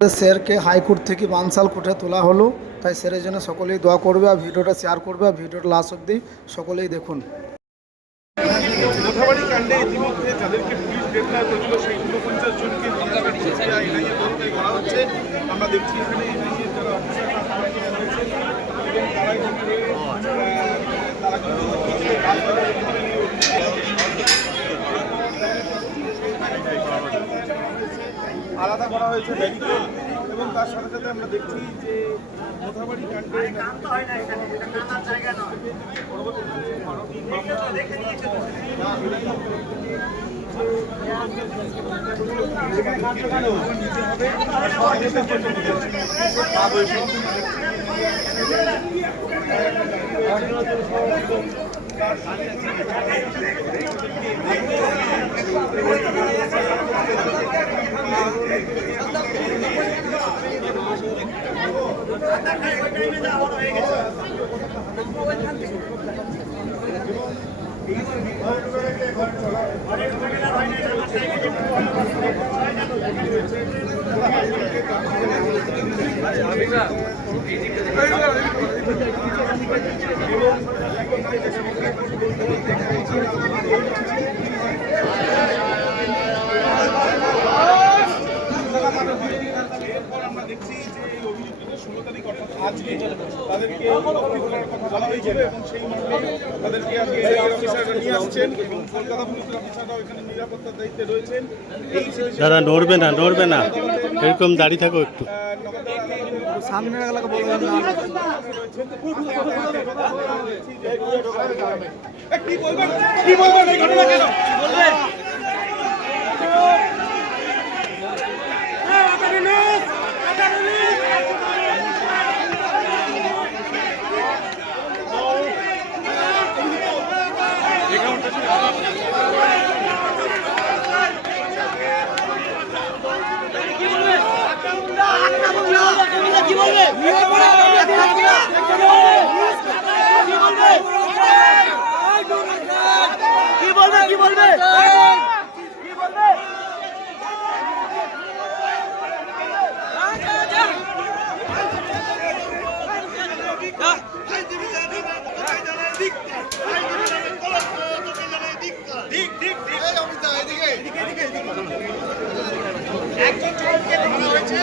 স্যারকে হাইকোর্ট থেকে বানশাল কোর্টে তোলা হলো, তাই স্যারের জন্য সকলেই দোয়া করবে আর ভিডিওটা শেয়ার করবে আর ভিডিওটা লাস্ট অবধি সকলেই দেখুন। মোথাবাড়ি কাণ্ডে ইতিমধ্যে যাদেরকে পুলিশ গ্রেপ্তার করেছিল সেই ৪৯ জনকে এনআইএ তদন্তে করা হচ্ছে। আমরা দেখছি এখানে এনআইএ যারা অফিসার তারা রয়েছে এবং তারা আলাদা করা হয়েছে ব্যারিকেড এবং তার সাথে সাথে আমরা দেখছি যে মোথাবাড়ি কাণ্ডে আমরা দেখছি যে এই অভিযুক্তদের 16 তারিখ অর্থাৎ আজকে তাদেরকে মুক্তি করার কথা বলা হয়েছিল এবং সেই মর্মে তাদেরকে আজকে অফিসাররা নিয়ে আসছেন এবং কলকাতা পুলিশের অফিসাররাও এখানে নিরাপত্তার দায়িত্বে রয়েছেন। দাদা নড়বে না এরকম দাঁড়িয়ে থাকো একটু সামনে এলাকা বলবেন না। কি বলবেন এই ঘটনা কেন বলবেন? কি বলবে একজন চোরকে ধরা হয়েছে।